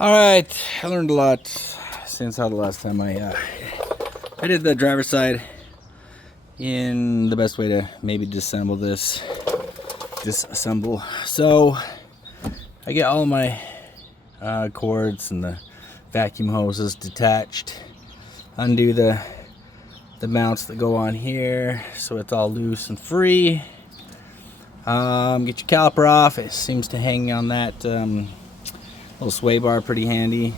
All right, I learned a lot since how the last time I did the driver's side in the best way to maybe disassemble this. So I get all of my cords and the vacuum hoses detached. Undo the mounts that go on here so it's all loose and free. Get your caliper off. It seems to hang on that little sway bar pretty handy.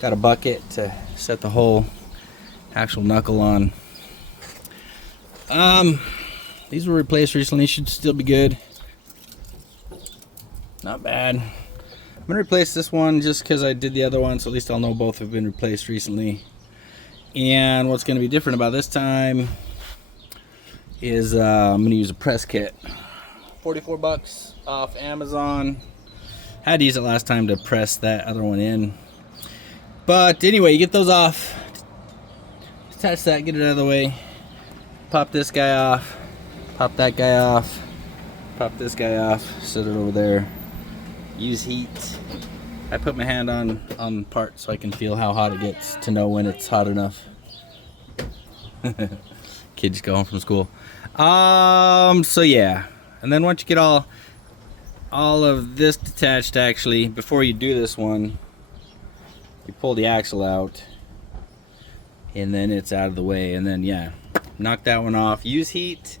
Got a bucket to set the whole actual knuckle on. These were replaced recently, should still be good. Not bad. I'm gonna replace this one just because I did the other one, so at least I'll know both have been replaced recently. And what's gonna be different about this time is I'm gonna use a press kit. 44 bucks off Amazon. Had to use it last time to press that other one in. But anyway, you get those off, attach that, get it out of the way, pop this guy off, pop that guy off, pop this guy off, set it over there. Use heat. I put my hand on parts so I can feel how hot it gets to know when it's hot enough. Kids go home from school. So yeah, and then once you get all of this detached, actually, before you do this one, you pull the axle out, and then it's out of the way, and then yeah, knock that one off. Use heat.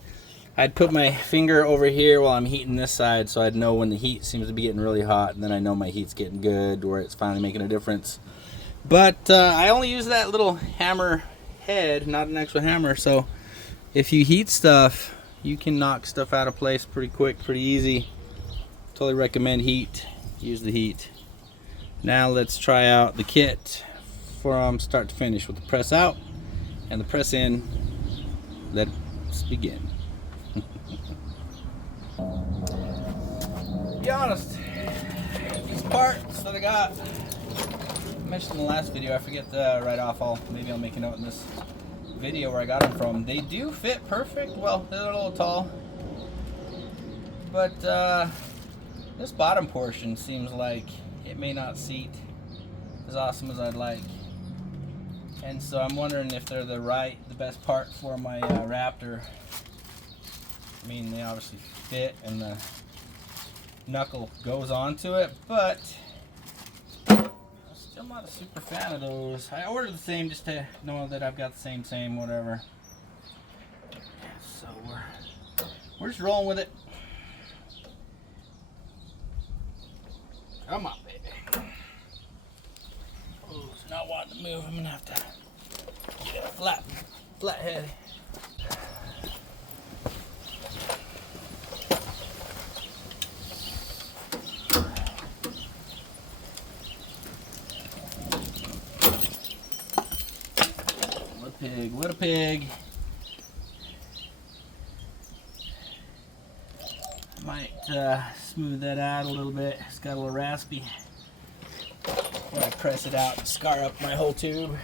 I'd put my finger over here while I'm heating this side, so I'd know when the heat seems to be getting really hot, and then I know my heat's getting good, where it's finally making a difference. But I only use that little hammer head, not an actual hammer, so if you heat stuff, you can knock stuff out of place pretty quick, pretty easy. Totally recommend heat. Use the heat. Now let's try out the kit from start to finish with the press out and the press in. Let's begin. To be honest, these parts that I got, I mentioned in the last video, I forget right off, maybe I'll make a note in this video where I got them from. They do fit perfect. Well, they're a little tall, but this bottom portion seems like it may not seat as awesome as I'd like. And so I'm wondering if they're the best part for my Raptor. I mean, they obviously fit and the knuckle goes onto it, but I'm still not a super fan of those. I ordered the same just to know that I've got the same, whatever. So we're just rolling with it. Come on, baby. Oh, it's not wanting to move. I'm gonna have to get a flat head. What a pig. I might smooth that out a little bit. It's got a little raspy. When I press it out and scar up my whole tube.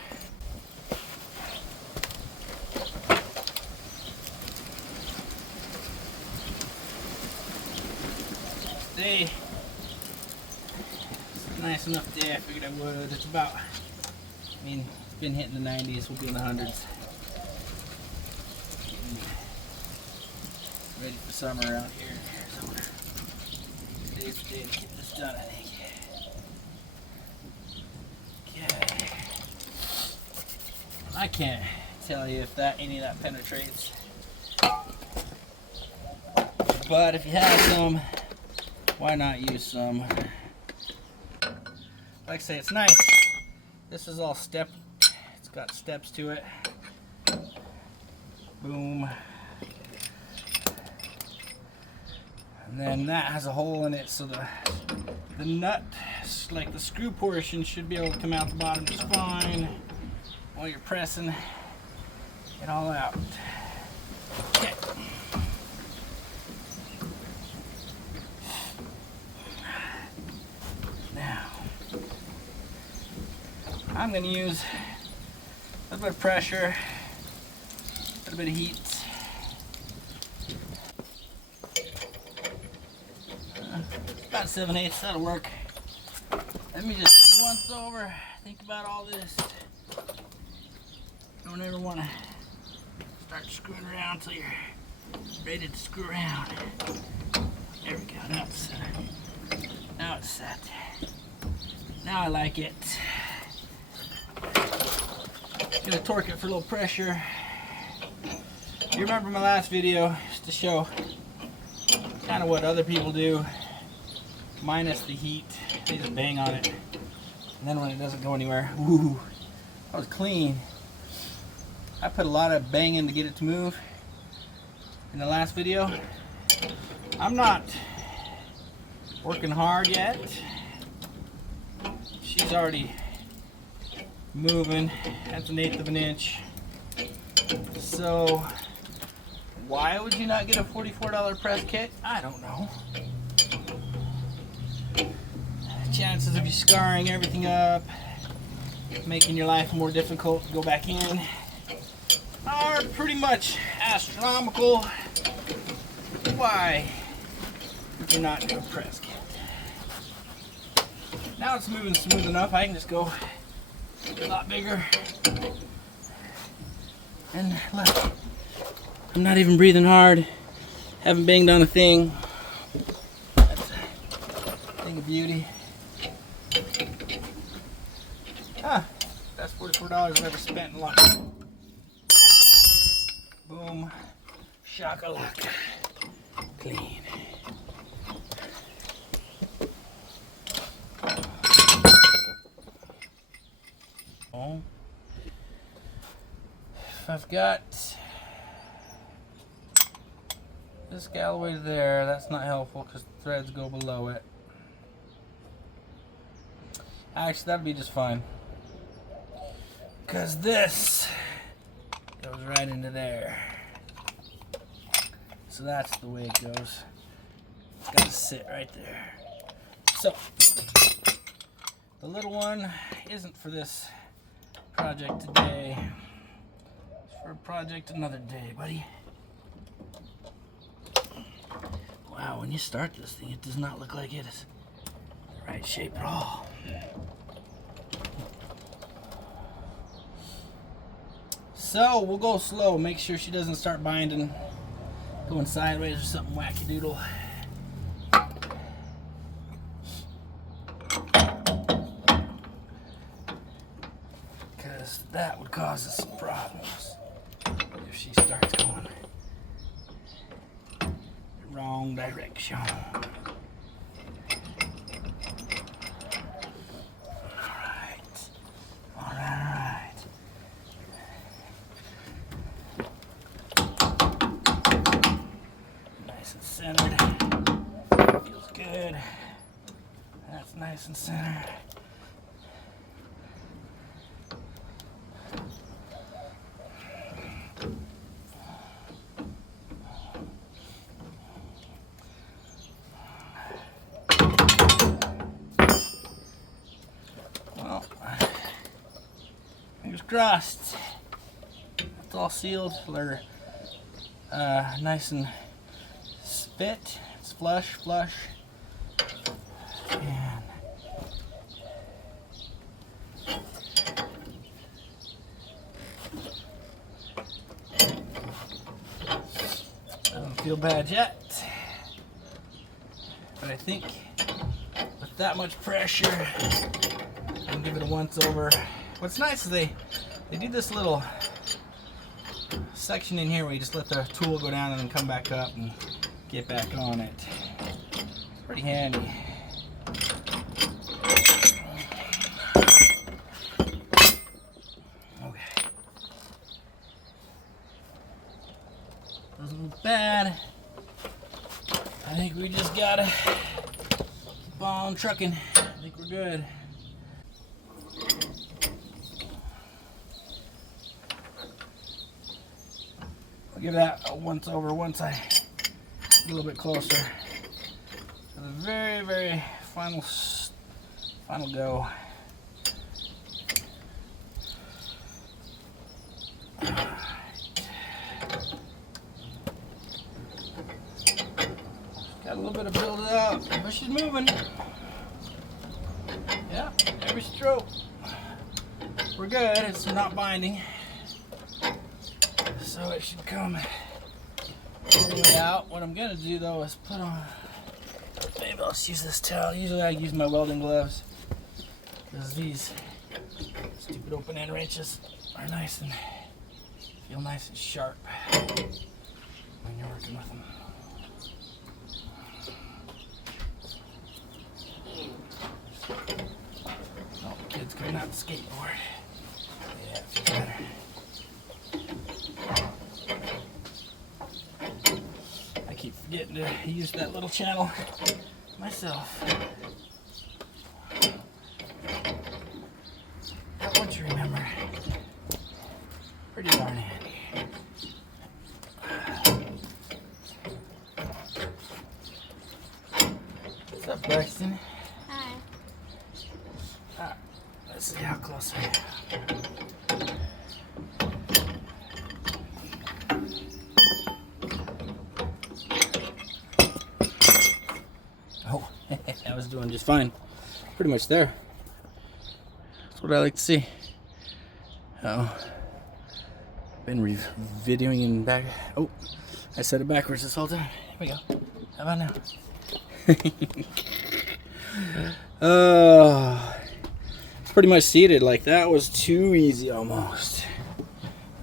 Stay. It's a nice enough day. I figured I would. It's about, I mean, it's been hitting the 90s. We'll be in the hundreds. Ready for summer out here in Arizona. Today's the day to get this done, I think. Okay. I can't tell you if any of that penetrates. But if you have some, why not use some? Like I say, it's nice. This is all stepped. It's got steps to it. Boom. And then that has a hole in it, so the nut, like the screw portion, should be able to come out the bottom just fine while you're pressing it all out. Okay. Now, I'm going to use a little bit of pressure, a little bit of heat. About 7/8, that'll work. Let me just once over. Think about all this. Don't ever want to start screwing around until you're ready to screw around. There we go. Now it's set. Now it's set. Now I like it. Gonna torque it for a little pressure. You remember my last video, just to show kind of what other people do, minus the heat. They just bang on it, and then when it doesn't go anywhere, ooh, that was clean. I put a lot of banging to get it to move in the last video. I'm not working hard yet. She's already moving. That's 1/8 of an inch. So why would you not get a $44 press kit? I don't know. Chances of you scarring everything up, making your life more difficult to go back in, are pretty much astronomical. Why would you not do a press kit? Now it's moving smooth enough, I can just go a lot bigger. And look, I'm not even breathing hard. Haven't banged on a thing. That's a thing of beauty. Ah, that's $44 I've ever spent in life. Boom. Shakalaka. Clean. Oh. If I've got this guy all the way to there, that's not helpful because the threads go below it. Actually, that'd be just fine, because this goes right into there. So that's the way it goes. It's got to sit right there. So the little one isn't for this project today. It's for a project another day, buddy. Wow, when you start this thing, it does not look like it is the right shape at all. So we'll go slow. Make sure she doesn't start binding, going sideways or something wacky doodle. Because that would cause us some problems if she starts going the wrong direction. Centered. Feels good. That's nice and centered. Well, fingers crossed. It's all sealed. They're nice and fit. It's flush. And doesn't feel bad yet. But I think with that much pressure, I'll give it a once over. What's nice is they do this little section in here where you just let the tool go down and then come back up and get back on it. It's pretty handy. Okay. Doesn't look bad. I think we just gotta keep on trucking. I think we're good. I'll give that a once over once I get a little bit closer. For the very, very final go. Got a little bit of build it up, but she's moving. Yeah, there every stroke. We're good. It's not binding. So it should come all the way out. What I'm going to do though is put on, maybe I'll just use this towel. Usually I use my welding gloves, because these stupid open end wrenches are nice and feel nice and sharp when you're working with them. Oh, kids coming out the skateboard. Yeah, it feels better. I keep forgetting to use that little channel myself. But once you remember, pretty darn handy. What's up, Braxton? Hi. Alright, let's see how close I am. Oh, I was doing just fine. Pretty much there. That's what I like to see. Oh, been videoing in back. Oh, I said it backwards this whole time. Here we go. How about now? It's pretty much seated. Like, that was too easy almost.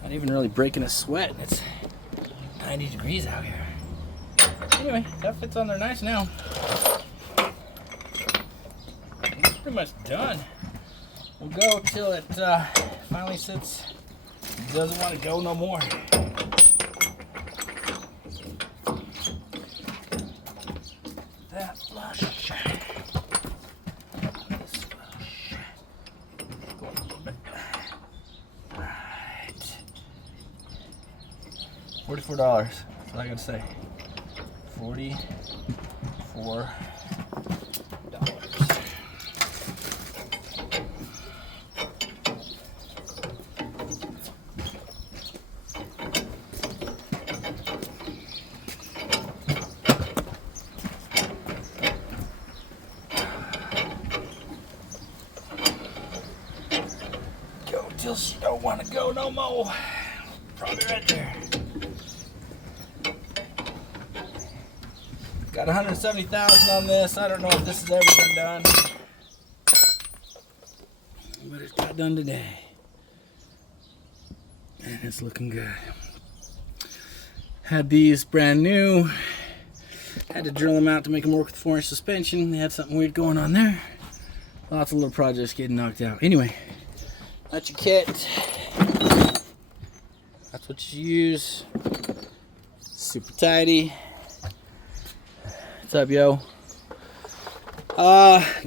Not even really breaking a sweat. It's 90 degrees out here. Anyway, that fits on there nice now. It's pretty much done. We'll go till it finally sits. Doesn't want to go no more. That flush. This flush. Go a little bit. Alright. $44. That's all I gotta say. $44. Go till she don't want to go no more. Probably right there. Got 170,000 on this. I don't know if this has ever been done, but it got done today, and it's looking good. Had these brand new. Had to drill them out to make them work with 4-inch suspension. They had something weird going on there. Lots of little projects getting knocked out. Anyway, that's your kit. That's what you use. Super tidy. What's up, yo?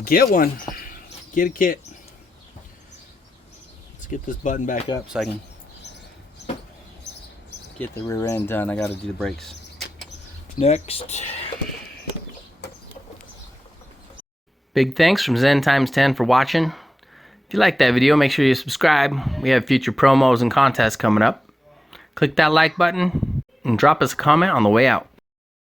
Get one. Get a kit. Let's get this button back up so I can get the rear end done. I gotta do the brakes. Next. Big thanks from Zen Times 10 for watching. If you like that video, make sure you subscribe. We have future promos and contests coming up. Click that like button and drop us a comment on the way out.